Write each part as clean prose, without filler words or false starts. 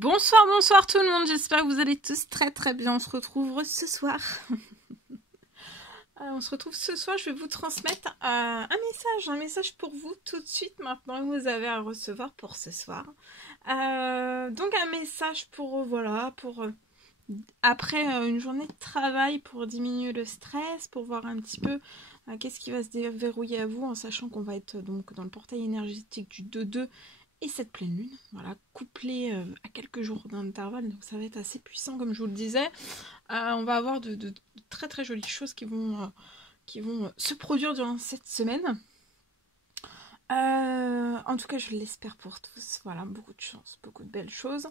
Bonsoir, bonsoir tout le monde, j'espère que vous allez tous très très bien. On se retrouve ce soir. Je vais vous transmettre un message pour vous tout de suite maintenant que vous avez à recevoir pour ce soir. Donc un message pour, après une journée de travail, pour diminuer le stress, pour voir un petit peu qu'est-ce qui va se déverrouiller à vous, en sachant qu'on va être donc dans le portail énergétique du 2-2 et cette pleine lune, voilà, couplée à quelques jours d'intervalle, donc ça va être assez puissant comme je vous le disais. On va avoir de très très jolies choses qui vont se produire durant cette semaine. En tout cas, je l'espère pour tous. Voilà, beaucoup de chance, beaucoup de belles choses.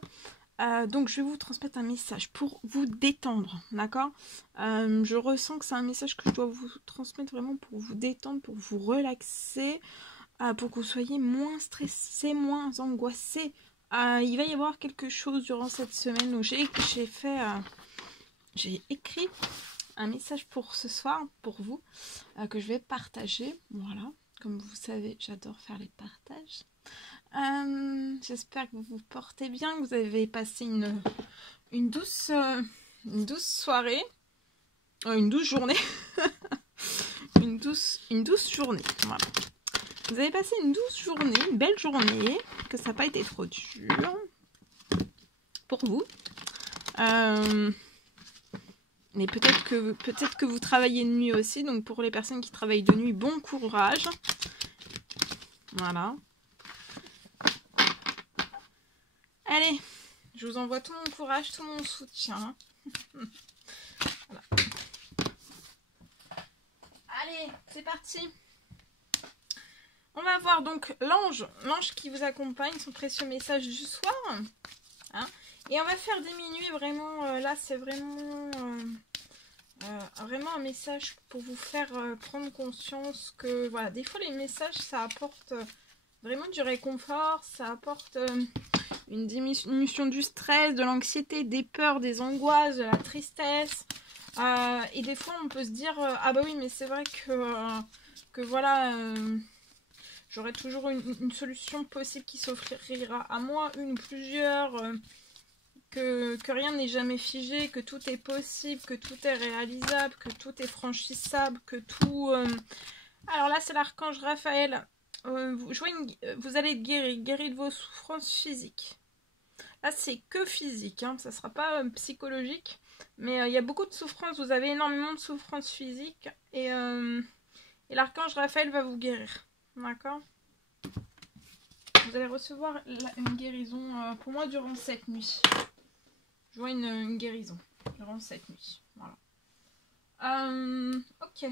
Donc, je vais vous transmettre un message pour vous détendre, d'accord. Je ressens que c'est un message que je dois vous transmettre vraiment pour vous détendre, pour vous relaxer, pour que vous soyez moins stressé, moins angoissé. Il va y avoir quelque chose durant cette semaine où j'ai écrit un message pour ce soir, pour vous, que je vais partager. Voilà, comme vous savez, j'adore faire les partages. J'espère que vous vous portez bien, que vous avez passé une douce soirée, une douce journée, une douce journée. Voilà. Vous avez passé une douce journée, une belle journée, que ça n'a pas été trop dur pour vous. Mais peut-être que vous travaillez de nuit aussi, donc pour les personnes qui travaillent de nuit, bon courage. Voilà. Allez, je vous envoie tout mon courage, tout mon soutien. Voilà. Allez, c'est parti. On va voir donc l'ange qui vous accompagne, son précieux message du soir. Hein, et on va faire diminuer vraiment, là c'est vraiment un message pour vous faire prendre conscience que voilà, des fois les messages ça apporte vraiment du réconfort, ça apporte une diminution du stress, de l'anxiété, des peurs, des angoisses, de la tristesse. Et des fois on peut se dire ah bah oui mais c'est vrai que voilà... j'aurai toujours une solution possible qui s'offrira à moi, une ou plusieurs, que rien n'est jamais figé, que tout est possible, que tout est réalisable, que tout est franchissable, que tout... Alors là, c'est l'archange Raphaël. Vous allez être guéri de vos souffrances physiques. Là, c'est que physique, hein, ça ne sera pas psychologique. Mais il y a beaucoup de souffrances, vous avez énormément de souffrances physiques. Et l'archange Raphaël va vous guérir. D'accord. Vous allez recevoir une guérison pour moi durant cette nuit. Je vois une guérison durant cette nuit. Voilà. Ok.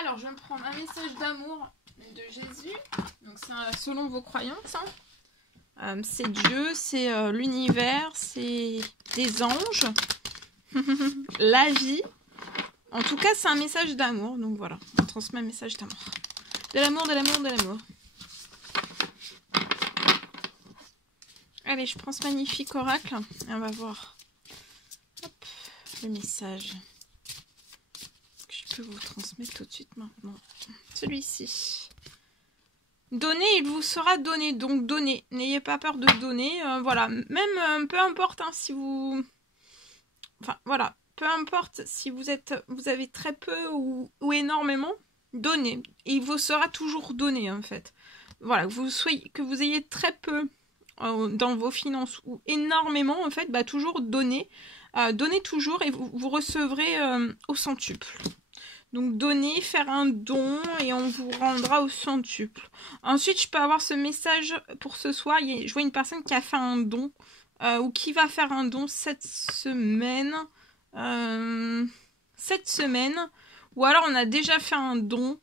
Alors, je vais me prendre un message d'amour de Jésus. Donc, c'est selon vos croyances. Hein. C'est Dieu, c'est l'univers, c'est des anges. La vie. En tout cas, c'est un message d'amour. Donc voilà, on transmet un message d'amour. De l'amour, de l'amour, de l'amour. Allez, je prends ce magnifique oracle. Et on va voir hop, le message que je peux vous transmettre tout de suite maintenant. Celui-ci. Donnez, il vous sera donné. Donc donnez. N'ayez pas peur de donner. Voilà, même peu importe hein, si vous... Enfin, voilà. Peu importe si vous avez très peu ou énormément, donnez. Et il vous sera toujours donné, en fait. Voilà, que vous ayez très peu dans vos finances ou énormément, en fait, bah toujours donnez. Donnez toujours et vous recevrez au centuple. Donc, donnez, faire un don et on vous rendra au centuple. Ensuite, je peux avoir ce message pour ce soir. Je vois une personne qui a fait un don ou qui va faire un don cette semaine. Ou alors on a déjà fait un don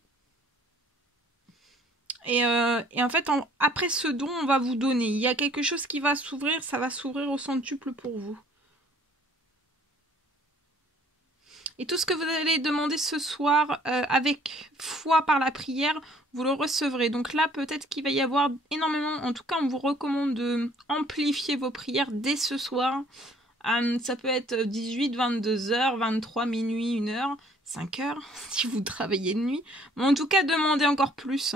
et en fait après ce don on va vous donner, il y a quelque chose qui va s'ouvrir, ça va s'ouvrir au centuple pour vous et tout ce que vous allez demander ce soir avec foi par la prière vous le recevrez. Donc là peut-être qu'il va y avoir énormément, en tout cas on vous recommande de amplifier vos prières dès ce soir. Ça peut être 18, 22 heures, 23, minuit, 1 heure, 5 heures, si vous travaillez de nuit. Mais en tout cas, demandez encore plus.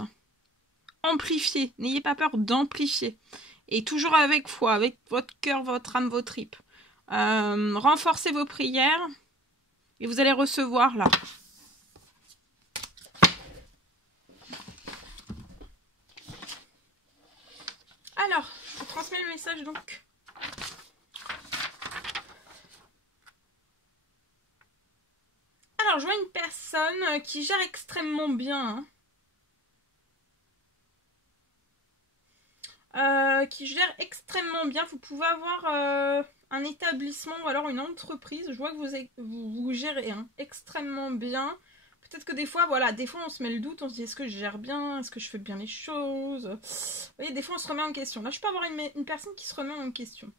Amplifiez. N'ayez pas peur d'amplifier. Et toujours avec foi, avec votre cœur, votre âme, vos tripes. Renforcez vos prières. Et vous allez recevoir là. Alors, je vous transmets le message donc. Alors, je vois une personne qui gère extrêmement bien. Qui gère extrêmement bien. Vous pouvez avoir un établissement ou alors une entreprise. Je vois que vous gérez extrêmement bien. Peut-être que des fois, voilà, des fois on se met le doute, on se dit est-ce que je gère bien, est-ce que je fais bien les choses. Vous voyez, des fois on se remet en question. Là, je peux avoir une personne qui se remet en question.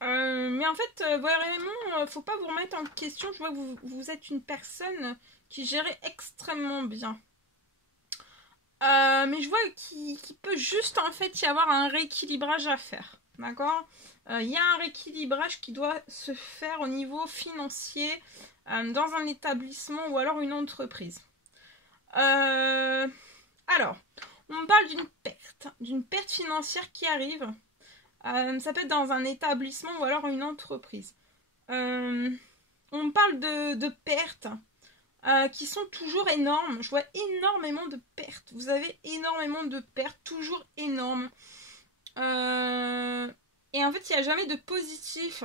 Mais en fait, vraiment, faut pas vous remettre en question. Je vois que vous êtes une personne qui gère extrêmement bien. Mais je vois qu'il peut juste en fait y avoir un rééquilibrage à faire. D'accord ? Il y a un rééquilibrage qui doit se faire au niveau financier dans un établissement ou alors une entreprise. Alors, on parle d'une perte financière qui arrive. Ça peut être dans un établissement ou alors une entreprise. On parle de pertes qui sont toujours énormes. Je vois énormément de pertes. Vous avez énormément de pertes, toujours énormes. Et en fait, il n'y a jamais de positif.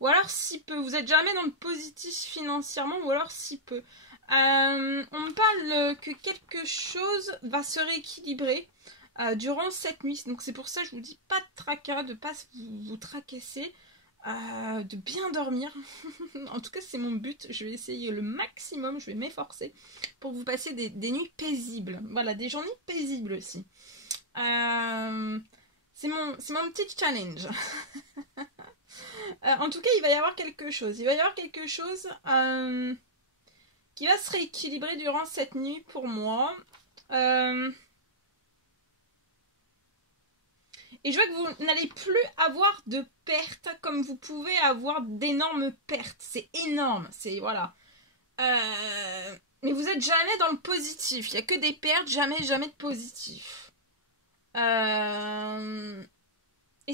Ou alors si peu. Vous n'êtes jamais dans le positif financièrement, ou alors si peu. On parle que quelque chose va se rééquilibrer durant cette nuit. Donc c'est pour ça que je vous dis pas de tracas, de pas vous tracasser. De bien dormir. En tout cas, c'est mon but. Je vais essayer le maximum, je vais m'efforcer pour que vous passiez des nuits paisibles. Voilà, des journées paisibles aussi. C'est mon petit challenge. En tout cas, il va y avoir quelque chose. Il va y avoir quelque chose qui va se rééquilibrer durant cette nuit pour moi. Et je vois que vous n'allez plus avoir de pertes comme vous pouvez avoir d'énormes pertes. C'est énorme. C'est voilà. Mais vous n'êtes jamais dans le positif. Il n'y a que des pertes, jamais de positif. Et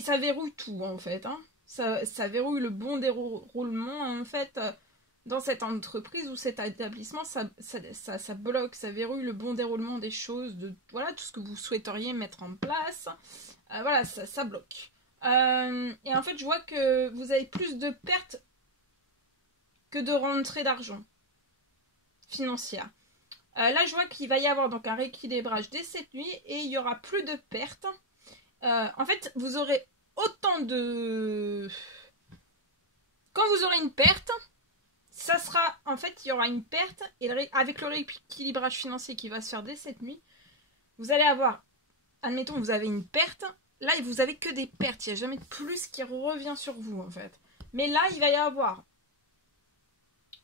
ça verrouille tout en fait. Hein. Ça verrouille le bon déroulement en fait. Dans cette entreprise ou cet établissement, ça bloque, ça verrouille le bon déroulement des choses, voilà, tout ce que vous souhaiteriez mettre en place. Voilà, ça bloque. Et en fait, je vois que vous avez plus de pertes que de rentrées d'argent financière. Là, je vois qu'il va y avoir donc un rééquilibrage dès cette nuit et il y aura plus de pertes. En fait, vous aurez autant de... Quand vous aurez une perte, ça sera... En fait, il y aura une perte et avec le rééquilibrage financier qui va se faire dès cette nuit, vous allez avoir... Admettons, vous avez une perte. Là, vous avez que des pertes. Il n'y a jamais de plus qui revient sur vous, en fait. Mais là, il va y avoir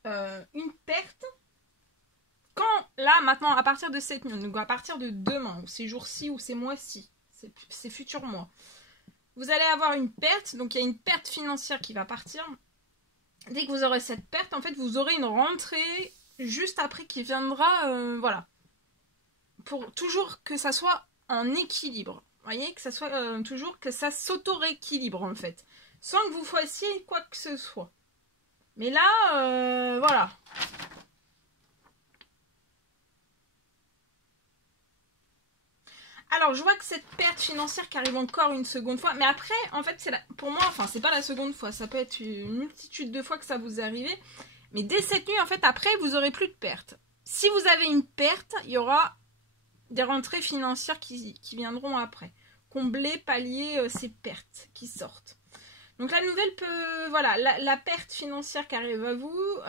une perte. Quand, là, maintenant, à partir de cette nuit, donc à partir de demain, ou ces jours-ci, ou ces mois-ci, ces futurs mois, vous allez avoir une perte. Donc, il y a une perte financière qui va partir. Dès que vous aurez cette perte, en fait, vous aurez une rentrée juste après qui viendra, voilà. Pour toujours que ça soit en équilibre. Vous voyez, que ça soit toujours que ça s'auto-rééquilibre en fait. Sans que vous fassiez quoi que ce soit. Mais là, voilà. Alors, je vois que cette perte financière qui arrive encore une seconde fois. Mais après, en fait, pour moi, enfin, c'est pas la seconde fois. Ça peut être une multitude de fois que ça vous est arrivé. Mais dès cette nuit, en fait, après, vous aurez plus de perte. Si vous avez une perte, il y aura des rentrées financières qui viendront après. Combler, pallier ces pertes qui sortent. Donc la nouvelle peut... Voilà, la perte financière qui arrive à vous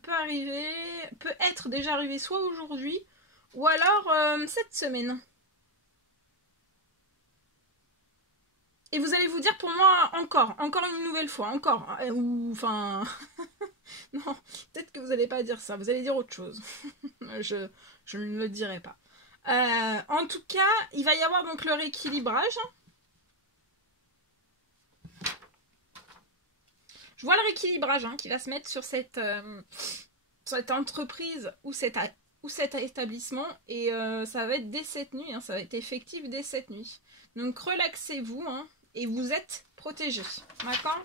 peut être déjà arrivée soit aujourd'hui ou alors cette semaine. Et vous allez vous dire pour moi encore une nouvelle fois, encore. Ou enfin... non, peut-être que vous n'allez pas dire ça, vous allez dire autre chose. je ne le dirai pas. En tout cas, il va y avoir donc le rééquilibrage. Je vois le rééquilibrage hein, qui va se mettre sur cette entreprise ou cet établissement. Et ça va être dès cette nuit. Hein, ça va être effectif dès cette nuit. Donc relaxez-vous hein, et vous êtes protégés. D'accord?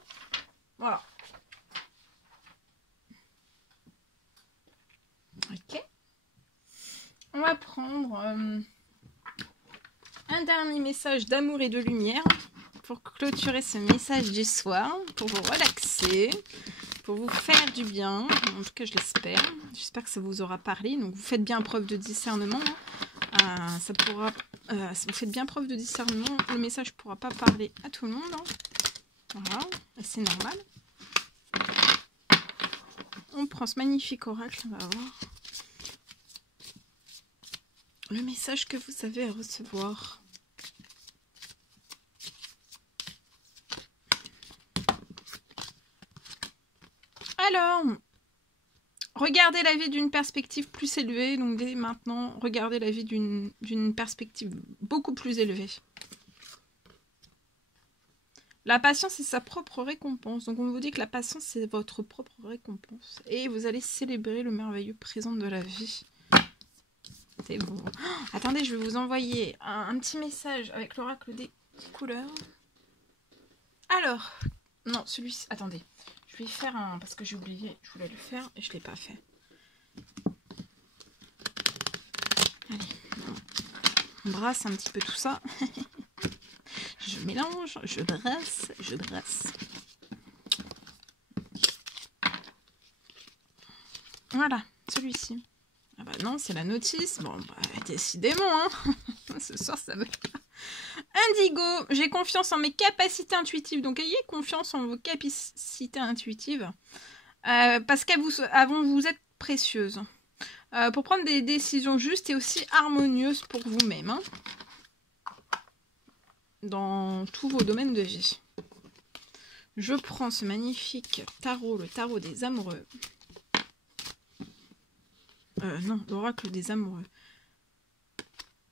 Voilà. Ok. On va prendre un dernier message d'amour et de lumière pour clôturer ce message du soir, pour vous relaxer, pour vous faire du bien. En tout cas, je l'espère. J'espère que ça vous aura parlé. Donc, vous faites bien preuve de discernement. Vous faites bien preuve de discernement. Le message ne pourra pas parler à tout le monde. Hein. Voilà, c'est normal. On prend ce magnifique oracle. On va voir le message que vous avez à recevoir. Alors, regardez la vie d'une perspective plus élevée. Donc dès maintenant, regardez la vie d'une perspective beaucoup plus élevée. La patience, c'est sa propre récompense. Donc on vous dit que la patience, c'est votre propre récompense. Et vous allez célébrer le merveilleux présent de la vie. C'est beau. Oh, attendez, je vais vous envoyer un petit message avec l'oracle des couleurs. Alors, non, celui-ci, attendez. Je vais faire un... Parce que j'ai oublié, je voulais le faire et je ne l'ai pas fait. Allez, on brasse un petit peu tout ça. Je mélange, je brasse, je brasse. Voilà, celui-ci. Ah bah non, c'est la notice. Bon, bah, décidément, hein. Ce soir, ça va... Indigo, j'ai confiance en mes capacités intuitives. Donc, ayez confiance en vos capacités intuitives. Parce qu'elles vous êtes précieuses. Pour prendre des décisions justes et aussi harmonieuses pour vous-même. Hein, dans tous vos domaines de vie. Je prends ce magnifique tarot, le tarot des amoureux. Non, l'oracle des amoureux.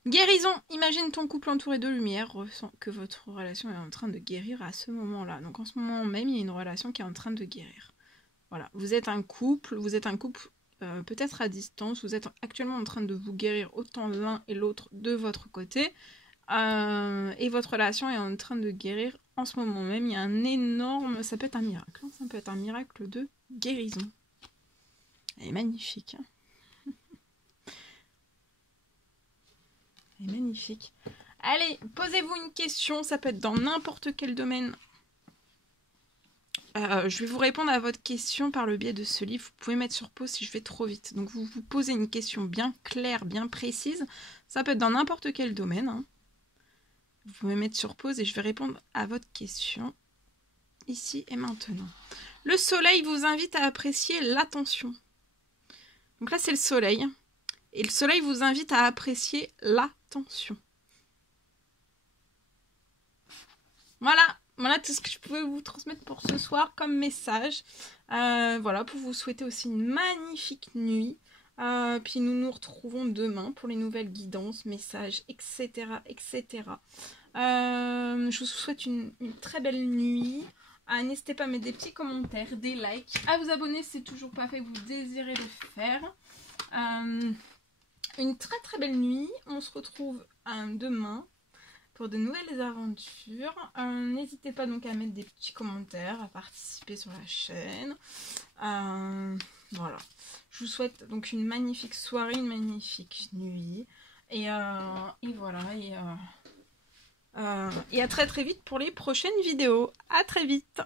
Guérison, imagine ton couple entouré de lumière, ressens que votre relation est en train de guérir à ce moment-là. Donc en ce moment même, il y a une relation qui est en train de guérir. Voilà, vous êtes un couple peut-être à distance, vous êtes actuellement en train de vous guérir autant l'un et l'autre de votre côté. Et votre relation est en train de guérir en ce moment même. Il y a un énorme... Ça peut être un miracle. Hein, ça peut être un miracle de guérison. Elle est magnifique. Hein. Elle est magnifique. Allez, posez-vous une question. Ça peut être dans n'importe quel domaine. Je vais vous répondre à votre question par le biais de ce livre. Vous pouvez mettre sur pause si je vais trop vite. Donc vous vous posez une question bien claire, bien précise. Ça peut être dans n'importe quel domaine. Hein. Vous pouvez mettre sur pause et je vais répondre à votre question ici et maintenant. Le soleil vous invite à apprécier l'attention. Donc là, c'est le soleil. Et le soleil vous invite à apprécier l'attention. Voilà tout ce que je pouvais vous transmettre pour ce soir comme message. Voilà, pour vous souhaiter aussi une magnifique nuit. Puis nous nous retrouvons demain pour les nouvelles guidances, messages, etc. etc. Je vous souhaite une très belle nuit. N'hésitez pas à mettre des petits commentaires, des likes, à vous abonner si c'est toujours pas fait, vous désirez le faire. Une très très belle nuit. On se retrouve demain pour de nouvelles aventures. N'hésitez pas donc à mettre des petits commentaires, à participer sur la chaîne. Voilà. Je vous souhaite donc une magnifique soirée, une magnifique nuit. Et voilà. Et à très très vite pour les prochaines vidéos. À très vite.